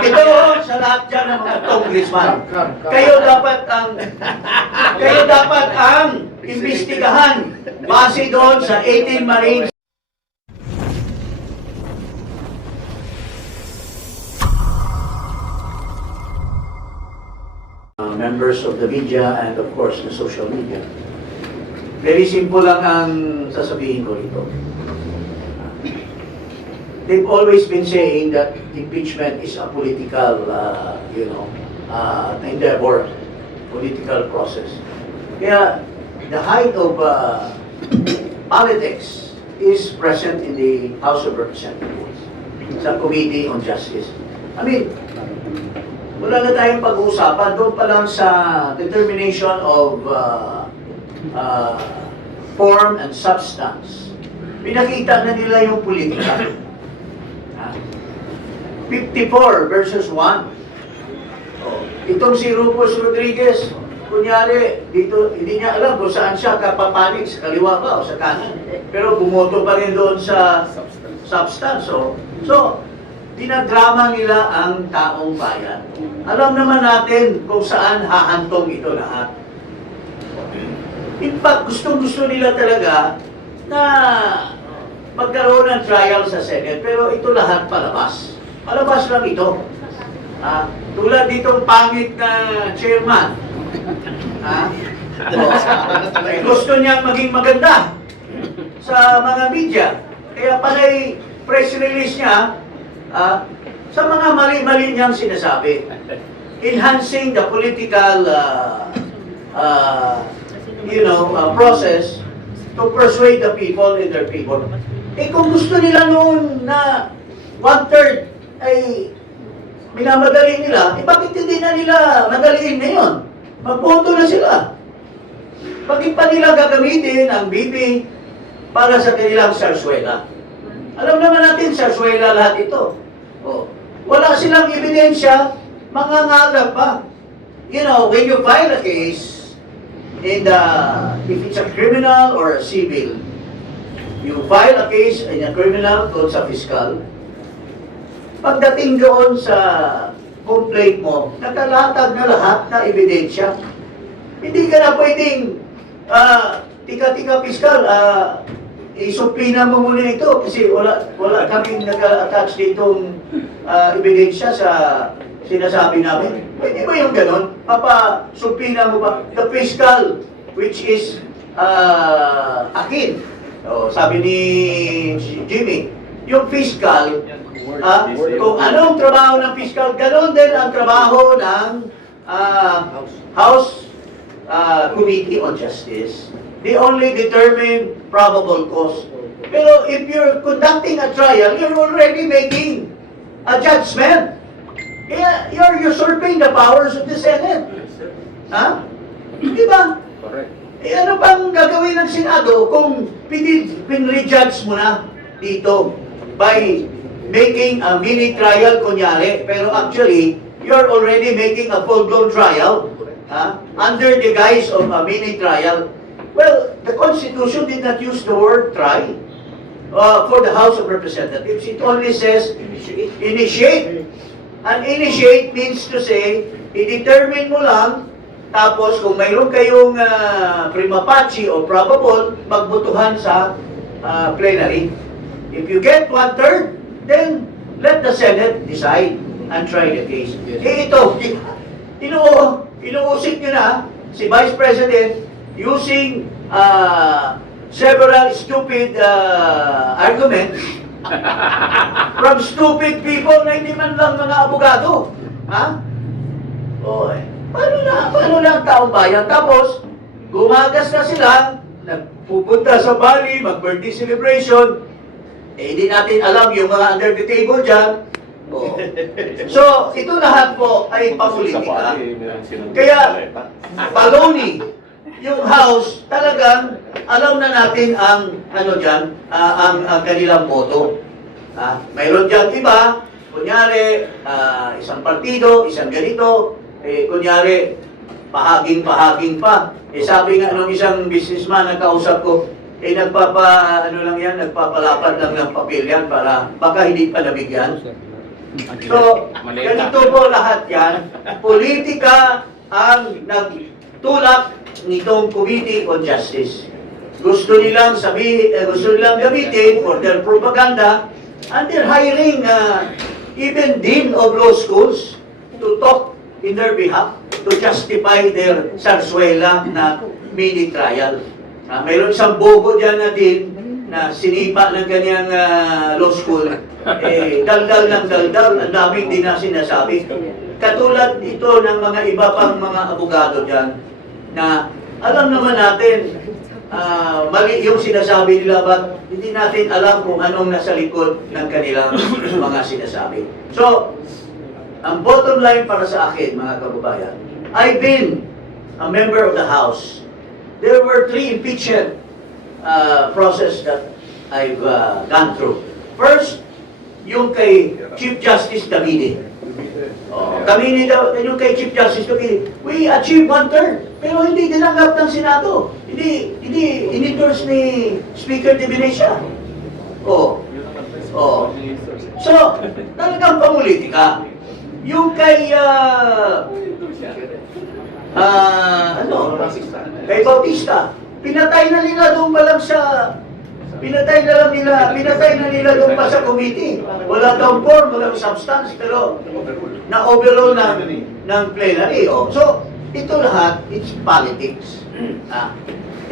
Ito sa lahat dyan ng mga congressman. Kayo dapat ang imbestigahan base doon sa 18 Marines. Members of the media and of course the social media. Very simple lang ang sasabihin ko rito. They've always been saying that impeachment is a political, endeavor, political process. Kaya the height of politics is present in the House of Representatives, sa Committee on Justice. I mean, wala na tayong pag-uusapan doon pa lang sa determination of form and substance. Pinakita na nila yung politika. 54 versus 1. Itong si Rufus Rodriguez, kunyari, dito, hindi niya alam kung saan siya kapapanig, sa kaliwa ba o sa kanan. Pero bumoto pa rin doon sa substance. So, dinadrama nila ang taong bayan. Alam naman natin kung saan hahantong ito lahat. In fact, gustong-gusto nila talaga na magkaroon ng trial sa Senate, pero ito lahat palabas. Palabas lang ito. Tulad ditong pangit na chairman. Gusto niyang maging maganda sa mga media. Kaya panay press release niya, sa mga mali-mali niyang sinasabi. Enhancing the political process to persuade the people in their favor. Kung gusto nila noon na 1/3 ay minamadali nila, bakit hindi na nila madaliin ngayon? Magboto na sila. Bakit pa nila gagamitin ang BP para sa kanilang sarswela? Alam naman natin, sarswela lahat ito. Wala silang ebidensya, mangangalap pa. You know, when you file a case, if it's a criminal or a civil, you file a case in a criminal doon sa fiscal, pagdating doon sa complaint mo, nakalatag na lahat na ebidensya. Hindi ka na pwedeng, tika-tika fiscal, isupina mo muna ito kasi wala kaming nag-attach ditong ebidensya sa sinasabi namin. Pwede ba yung ganon? Supina mo ba? The fiscal, which is akin. Sabi ni Jimmy, yung fiscal, kung anong trabaho ng fiscal, ganon din ang trabaho ng House Committee on Justice. They only determine probable cause. Pero if you're conducting a trial, you're already making a judgment. Kaya you're usurping the powers of the Senate. Di ba? Correct. Ano pang gagawin ng Senado kung pinrejudge mo na dito by making a mini trial kunyari, pero actually, you're already making a full-blown trial under the guise of a mini trial. Well, the Constitution did not use the word try for the House of Representatives. It only says initiate. And initiate means to say, i-determine mo lang, tapos kung mayroon kayong prima facie o probable, magbutuhan sa plenary. If you get 1/3, then let the Senate decide and try the case. Ito, inuusik nyo na si Vice President using several stupid arguments from stupid people na hindi man lang mga abogado. Paano na ang taong bayan? Tapos, gumagas na sila, nagpupunta sa Bali, mag-birthday celebration, di natin alam yung mga under the table dyan. So, ito lahat po ay papolitika. Kaya, baloney, yung House, talagang alam na natin ang ang kanilang boto. Mayroon dyan iba, kunyari, isang partido, isang ganito, kunyari, pahaging-pahaging pa. Sabi nga nung isang businessman na kausap ko, nagpapalapad lang ng papel yan para baka hindi pa nabigyan. So, ganito po lahat yan. Politika ang nagtulak nitong Committee on Justice. Gusto nilang gamitin for their propaganda, and they're hiring even dean of law schools to talk in their behalf to justify their sarsuela na mini trial. Mayroon isang bobo dyan na din na sinipa ng kanyang law school, daldal ng daldal, ang daming din na sinasabi. Katulad ito ng mga iba pang mga abogado dyan, na alam naman natin, mali yung sinasabi nila, but hindi natin alam kung anong nasa likod ng kanilang mga sinasabi. So, ang bottom line para sa akin, mga kababayan, I've been a member of the House. There were 3 impeachment process that I've gone through. First, yung kay Chief Justice Davide. Kami yung kay Chief Justice Davide, we achieved 1/3, pero hindi tinanggap ng Senado. Hindi in-endorse ni Speaker de Venecia. So, talagang pamulitika. Yung kay kay Bautista, pinatay na nila doon pa lang sa doon pa sa committee. Wala daw form, walang substance, pero na-overall ng plenary. So, ito lahat, it's politics.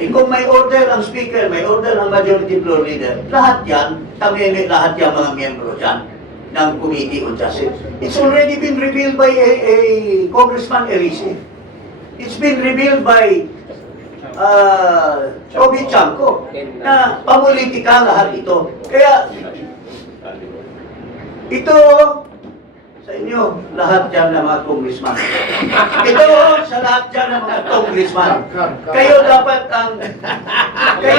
Kung may order ang speaker, may order ang majority floor leader, lahat yan, lahat yan mga miyembro dyan ng Committee on Justice. It's already been revealed by a Congressman Erice. It's been revealed by Toby Chanco na pamulitika lahat ito. Kaya, ito sa inyo, lahat dyan ng mga congressman. Ito sa lahat dyan ng mga congressman. Kayo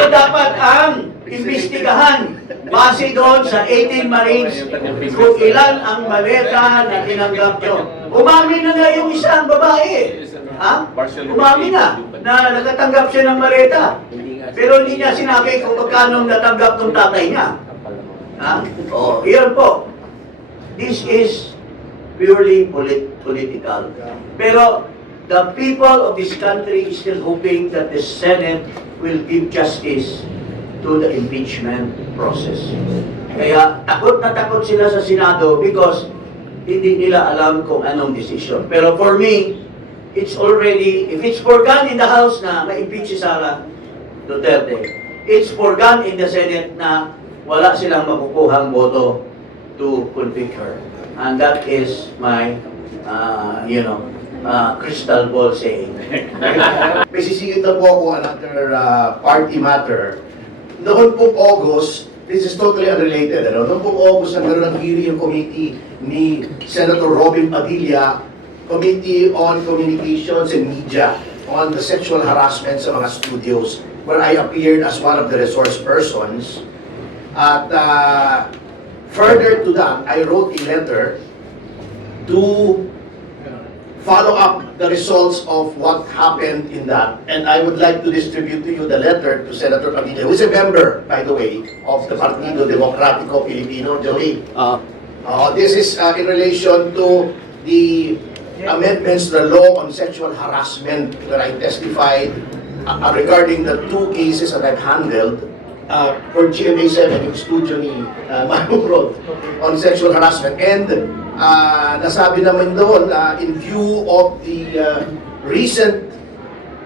dapat ang imbestigahan base doon sa 18 Marines kung ilan ang maleta na tinanggap nyo. Umamin na nga yung isang babae. Umamin na nakatanggap siya ng maleta. Pero hindi niya sinabi kung magkano natanggap ng tatay niya. Iyan po. This is purely political. Pero the people of this country is still hoping that the Senate will give justice to the impeachment process. Kaya takot na takot sila sa Senado because hindi nila alam kung anong decision. Pero for me, it's already, if it's forgone in the House na ma-impeach si Sara Duterte, it's forgone in the Senate na wala silang makukuhang boto to convict her. And that is my, crystal ball saying. May sisingit na po ako another party matter. Noon po August, this is totally unrelated. Noon po August, nagkaroon ng hearing yung committee ni Senator Robin Padilla, Committee on Communications and Media, on the sexual harassment sa mga studios, where I appeared as one of the resource persons. At further to that, I wrote a letter to follow up the results of what happened in that. And I would like to distribute to you the letter to Senator Padilla, who is a member, by the way, of the Partido Demokratiko Pilipino, Joey. This is in relation to the amendments to the law on sexual harassment that I testified regarding the 2 cases that I've handled for GMA 7, yung studio ni Manu Prod, on sexual harassment. And nasabi naman doon, in view of the recent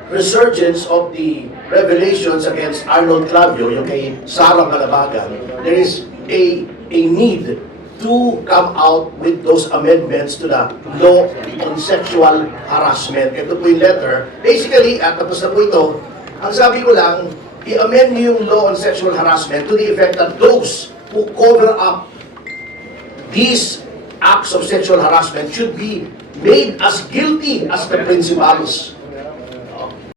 resurgence of the revelations against Arnold Clavio, yung kay Sara Calabagan, there is a need to come out with those amendments to the law on sexual harassment. Ito po yung letter. Basically, tapos na po ito, ang sabi ko lang, i-amend niyo yung law on sexual harassment to the effect that those who cover up these acts of sexual harassment should be made as guilty as the principals.